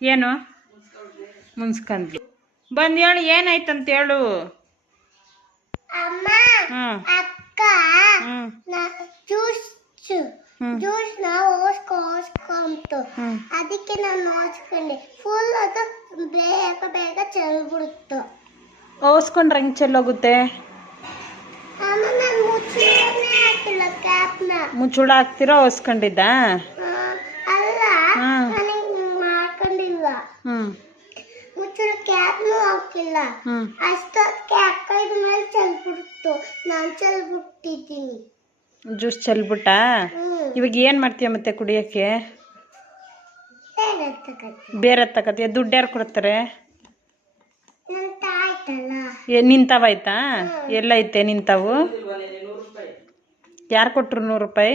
ಏನು ಮುನ್ಸ್ಕಂದ್ಲು ಬಂದು ಹೇಳು ಏನಾಯ್ತಂತ ಹೇಳು. ಜ್ಯೂಸ್ ಓಸ್ಕೊಂತು ಅದಕ್ಕೆ ನಾನು ಓಸ್ಕೊಂಡೆ ಫುಲ್ ಅದು ಬೇಗ ಚೆಲ್ಬಿಡ್ತು. ಓಸ್ಕೊಂಡ್ರೆ ಹೆಂಗೆ ಚೆಲ್ಲೋಗುತ್ತೆ? ಮುಚ್ಚುಳ ಹಾಕ್ತಿರೋ ಓಸ್ಕೊಂಡಿದ್ದ? ಮಾಡ್ಕೊಂಡಿಲ್ಲ, ಮುಚ್ಚುಳ ಕ್ಯಾಪ್ನು ಹಾಕಿಲ್ಲ. ಅಷ್ಟೊತ್ತಿಗೆ ಅಕ್ಕ ಇದ ಮೇಲೆ ಚೆಲ್ಬಿಡ್ತು. ನಾನು ಚೆಲ್ಬಿಟ್ಟಿದ್ದೀನಿ. ಜ್ಯೂಸ್ ಚೆಲ್ಬಿಟ್ಟ. ಇವಾಗ ಏನು ಮಾಡ್ತೀಯ ಮತ್ತೆ ಕುಡಿಯೋಕ್ಕೆ? ಬೇರೆ ತಗತ್ತೀಯ? ದುಡ್ಡು ಯಾರು ಕೊಡ್ತಾರೆ? ನಿಂತಾವಾಯ್ತಾ? ಎಲ್ಲೈತೆ ನಿಂತಾವು? ಯಾರು ಕೊಟ್ಟರು 100 ರೂಪಾಯಿ?